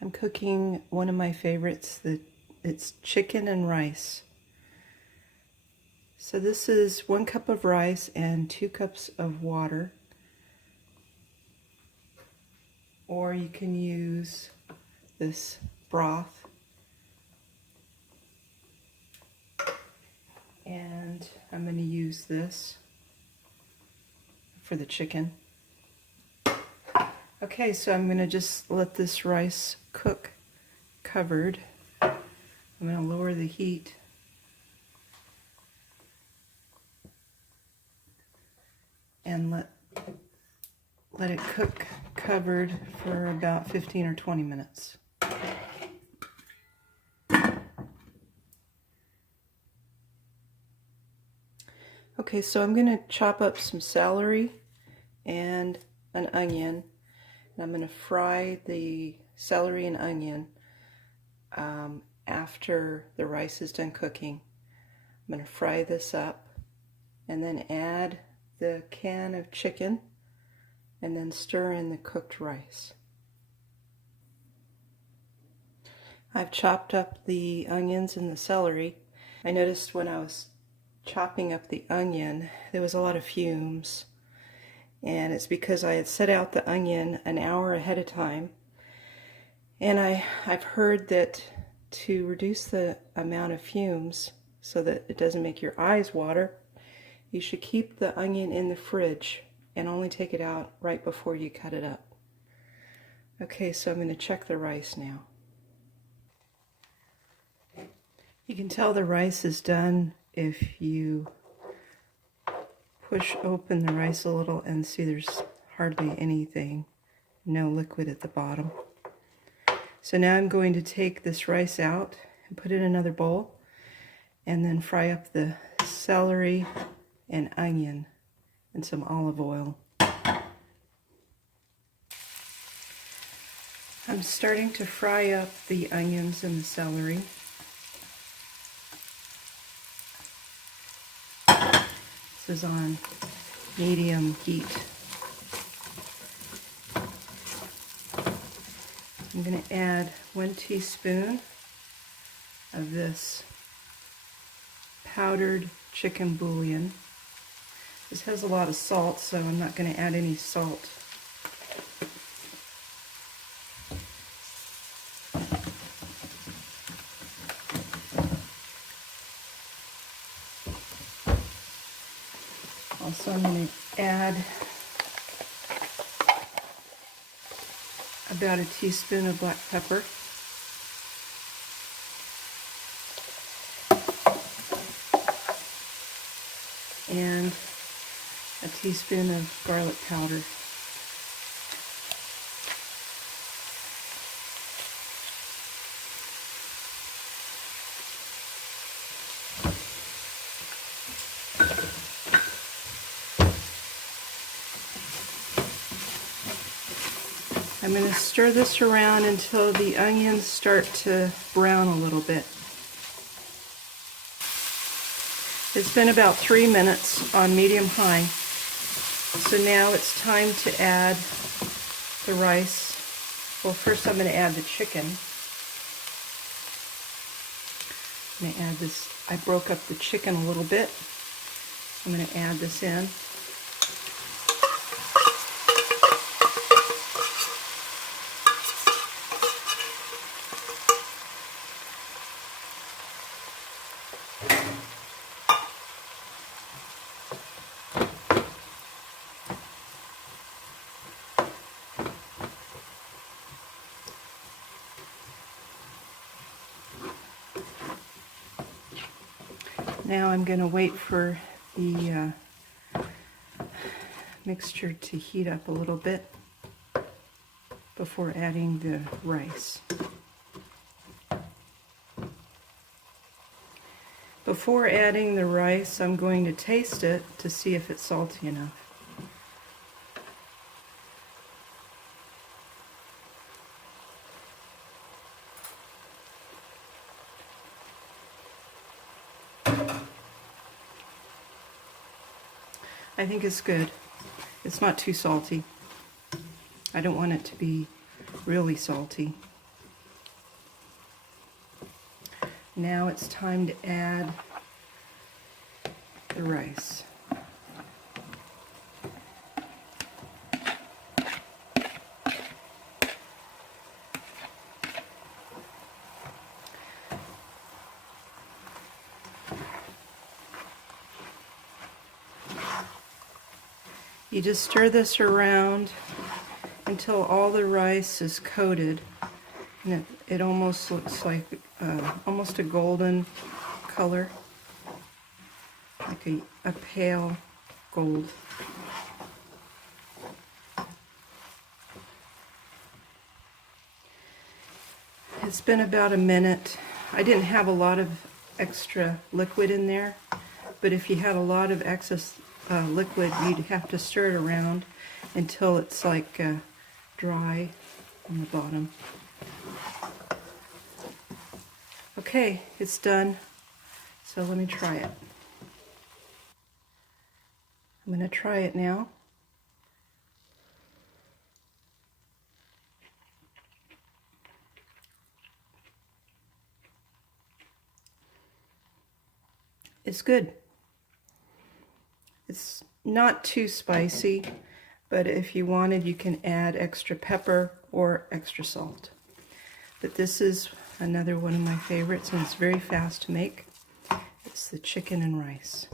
I'm cooking one of my favorites. It's chicken and rice. So this is 1 cup of rice and 2 cups of water. Or you can use this broth. And I'm going to use this for the chicken. Okay, so I'm going to just let this rice cook covered. I'm going to lower the heat. And let it cook covered for about 15 or 20 minutes. Okay, so I'm going to chop up some celery and an onion. And I'm going to fry the celery and onion after the rice is done cooking. I'm going to fry this up and then add the can of chicken and then stir in the cooked rice. I've chopped up the onions and the celery. I noticed when I was chopping up the onion, there was a lot of fumes. And it's because I had set out the onion an hour ahead of time. And I've heard that to reduce the amount of fumes so that it doesn't make your eyes water, you should keep the onion in the fridge and only take it out right before you cut it up. Okay, so I'm going to check the rice now. You can tell the rice is done if you push open the rice a little and see there's hardly anything, no liquid at the bottom. So now I'm going to take this rice out and put it in another bowl and then fry up the celery and onion and some olive oil. I'm starting to fry up the onions and the celery. This is on medium heat. I'm going to add 1 teaspoon of this powdered chicken bouillon. This has a lot of salt, so I'm not going to add any salt. Also, I'm going to add about a teaspoon of black pepper. And a teaspoon of garlic powder. I'm going to stir this around until the onions start to brown a little bit. It's been about 3 minutes on medium-high. So now it's time to add the rice. Well, first I'm going to add the chicken. I'm going to add this. I broke up the chicken a little bit. I'm going to add this in. Now I'm going to wait for the mixture to heat up a little bit before adding the rice. Before adding the rice, I'm going to taste it to see if it's salty enough. I think it's good. It's not too salty. I don't want it to be really salty. Now it's time to add the rice. You just stir this around until all the rice is coated, and it almost looks like almost a golden color, like a pale gold. It's been about a minute. I didn't have a lot of extra liquid in there, but if you had a lot of excess liquid, you'd have to stir it around until it's like dry on the bottom. Okay, it's done. So let me try it. I'm going to try it now. It's good. It's not too spicy, but if you wanted, you can add extra pepper or extra salt. But this is another one of my favorites, and it's very fast to make. It's the chicken and rice.